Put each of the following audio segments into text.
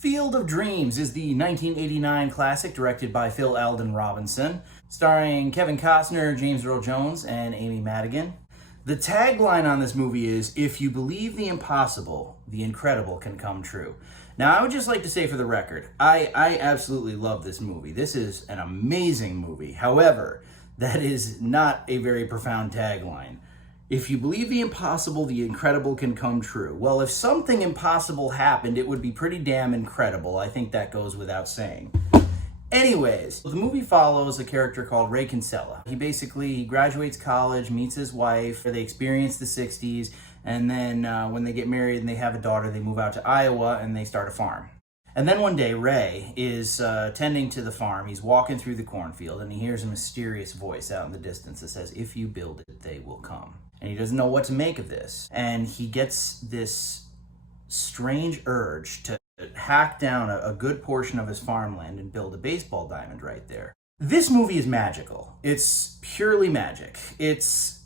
Field of Dreams is the 1989 classic directed by Phil Alden Robinson, starring Kevin Costner, James Earl Jones, and Amy Madigan. The tagline on this movie is, "If you believe the impossible, the incredible can come true." Now, I would just like to say for the record, I absolutely love this movie. This is an amazing movie. However, that is not a very profound tagline. If you believe the impossible, the incredible can come true. Well, if something impossible happened, it would be pretty damn incredible. I think that goes without saying. Anyways, the movie follows a character called Ray Kinsella. He graduates college, meets his wife, they experience the 60s, and then when they get married and they have a daughter, they move out to Iowa and they start a farm. And then one day, Ray is tending to the farm. He's walking through the cornfield and he hears a mysterious voice out in the distance that says, "If you build it, they will come." And he doesn't know what to make of this. And he gets this strange urge to hack down a good portion of his farmland and build a baseball diamond right there. This movie is magical. It's purely magic. It's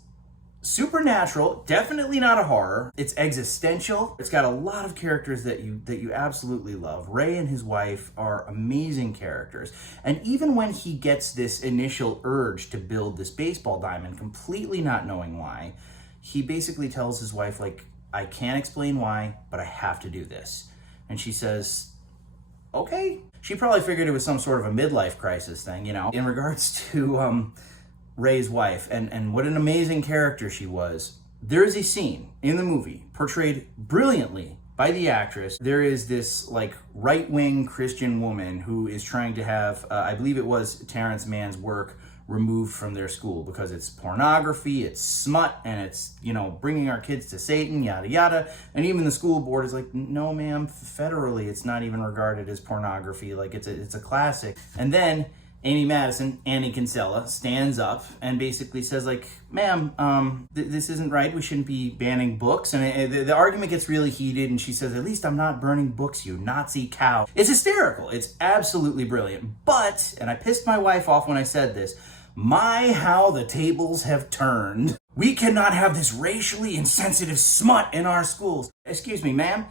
supernatural, definitely not a horror. It's existential. It's got a lot of characters that you absolutely love. Ray and his wife are amazing characters. And even when he gets this initial urge to build this baseball diamond, completely not knowing why, he basically tells his wife, like, "I can't explain why, but I have to do this." And she says, "Okay." She probably figured it was some sort of a midlife crisis thing, In regards to Ray's wife and what an amazing character she was, there is a scene in the movie portrayed brilliantly by the actress. There is this right-wing Christian woman who is trying to have, I believe it was Terrence Mann's work, removed from their school because it's pornography, it's smut, and it's, bringing our kids to Satan, yada yada. And even the school board is like, "No ma'am, federally it's not even regarded as pornography, it's a classic." And then Annie Kinsella stands up and basically says, "Ma'am, this isn't right. We shouldn't be banning books." And the argument gets really heated, and she says, "At least I'm not burning books, you Nazi cow." It's hysterical. It's absolutely brilliant. But, and I pissed my wife off when I said this, my, how the tables have turned. We cannot have this racially insensitive smut in our schools. Excuse me, ma'am,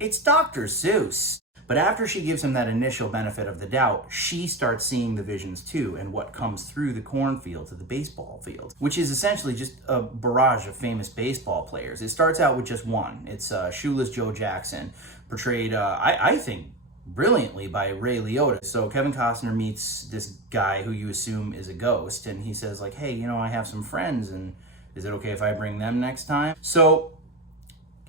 it's Dr. Seuss. But after she gives him that initial benefit of the doubt, she starts seeing the visions too, and what comes through the cornfield to the baseball field, which is essentially just a barrage of famous baseball players. It starts out with just one. It's Shoeless Joe Jackson, portrayed, I think, brilliantly by Ray Liotta. So Kevin Costner meets this guy who you assume is a ghost, and he says, "Hey, I have some friends, and is it okay if I bring them next time?" So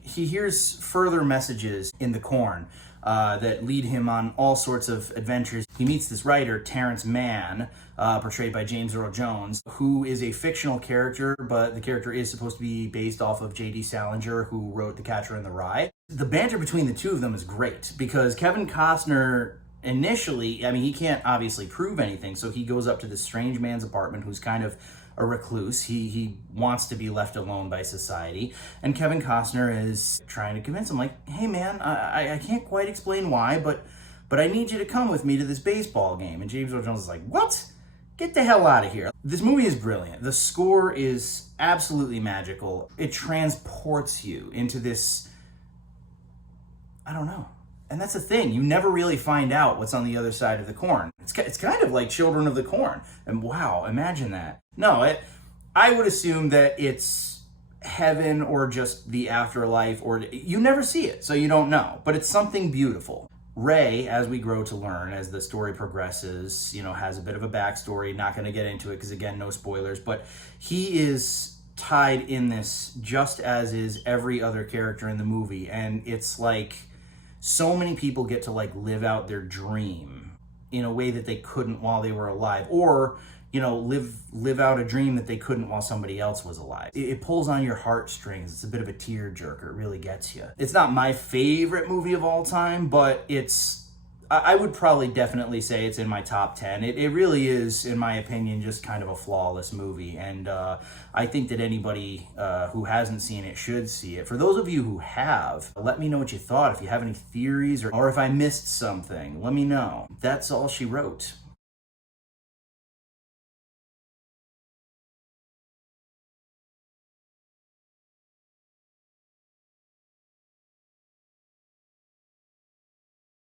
he hears further messages in the corn that lead him on all sorts of adventures. He meets this writer, Terrence Mann, portrayed by James Earl Jones, who is a fictional character, but the character is supposed to be based off of J.D. Salinger, who wrote The Catcher in the Rye. The banter between the two of them is great, because Kevin Costner initially, he can't obviously prove anything, so he goes up to this strange man's apartment who's kind of a recluse. He wants to be left alone by society. And Kevin Costner is trying to convince him, "Hey man, I can't quite explain why, but I need you to come with me to this baseball game." And James Earl Jones is like, "What? Get the hell out of here." This movie is brilliant. The score is absolutely magical. It transports you into this, I don't know. And that's the thing, you never really find out what's on the other side of the corn. It's kind of like Children of the Corn. And wow, imagine that. No, I would assume that it's heaven or just the afterlife, or you never see it, so you don't know. But it's something beautiful. Ray, as we grow to learn, as the story progresses, has a bit of a backstory. Not going to get into it because, again, no spoilers. But he is tied in this just as is every other character in the movie. And it's like so many people get to live out their dream in a way that they couldn't while they were alive, or live out a dream that they couldn't while somebody else was alive. It pulls on your heartstrings. It's a bit of a tear jerker. It really gets you. It's not my favorite movie of all time, but I would probably definitely say it's in my top 10. It really is, in my opinion, just kind of a flawless movie. And I think that anybody who hasn't seen it should see it. For those of you who have, let me know what you thought. If you have any theories or if I missed something, let me know. That's all she wrote.